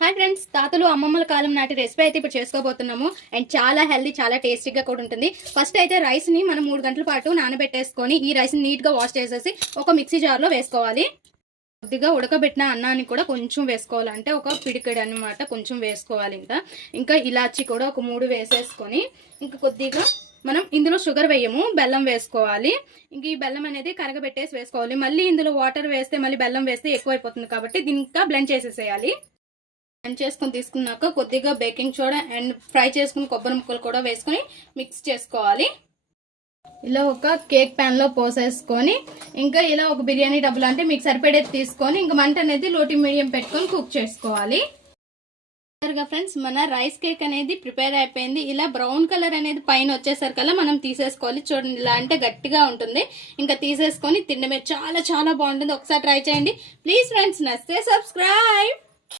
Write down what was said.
Hi friends, తాతలు అమ్మమ్మల కాలం నాటి రెసిపీ అయితే ఇప్పుడు చేసుకోబోతున్నాము. అండ్ చాలా హెల్దీ, చాలా టేస్టీగా కూడా ఉంటుంది. ఫస్ట్ అయితే రైస్ ని మనం 3 గంటల పాటు నానబెట్టేసుకొని ఈ రైస్ ని నీట్ గా వాష్ చేసేసి ఒక మిక్సీ జార్ లో వేసుకోవాలి. కొద్దిగా ఉడకబెట్టిన అన్నాన్ని కూడా కొంచెం వేసుకోవాలి, అంటే ఒక పిడికెడు అనమాట కొంచెం వేసుకోవాలి. ఇంకా ఇలాచి కూడా ఒక 3 వేసేసుకొని ఇంకా కొద్దిగా మనం ఇందులో షుగర్ వేయము, బెల్లం వేసుకోవాలి. ఇంక ఈ బెల్లం అనేది కరగబెట్టేసి వేసుకోవాలి. మళ్ళీ ఇందులో వాటర్ వేస్తే మళ్ళీ బెల్లం వేస్తే ఎక్కువైపోతుంది కాబట్టి దీన్ని ఇంకా బ్లెండ్ చేసేసేయాలి. బ్లెండ్ చేసుకొని తీసుకున్నాక కొద్దిగా బేకింగ్ సోడా అండ్ ఫ్రై చేసుకుని కొబ్బరి ముక్కలు కూడా వేసుకొని మిక్స్ చేసుకోవాలి. ఇలా ఒక కేక్ ప్యాన్ లో పోసేసుకొని ఇంకా ఇలా ఒక బిర్యానీ డబ్బులు అంటే మీకు సరిపడేది తీసుకొని ఇంకా మంట అనేది లో టు మీడియం పెట్టుకొని కుక్ చేసుకోవాలి. ఫ్రెండ్స్, మన రైస్ కేక్ అనేది ప్రిపేర్ అయిపోయింది. ఇలా బ్రౌన్ కలర్ అనేది పైన వచ్చేసరికల్లా మనం తీసేసుకోవాలి. చూడండి, ఇలా అంటే గట్టిగా ఉంటుంది. ఇంకా తీసేసుకొని తినడమే చాలా చాలా బాగుంటుంది. ఒకసారి ట్రై చేయండి ప్లీజ్ ఫ్రెండ్స్. నచ్చితే సబ్స్క్రైబ్.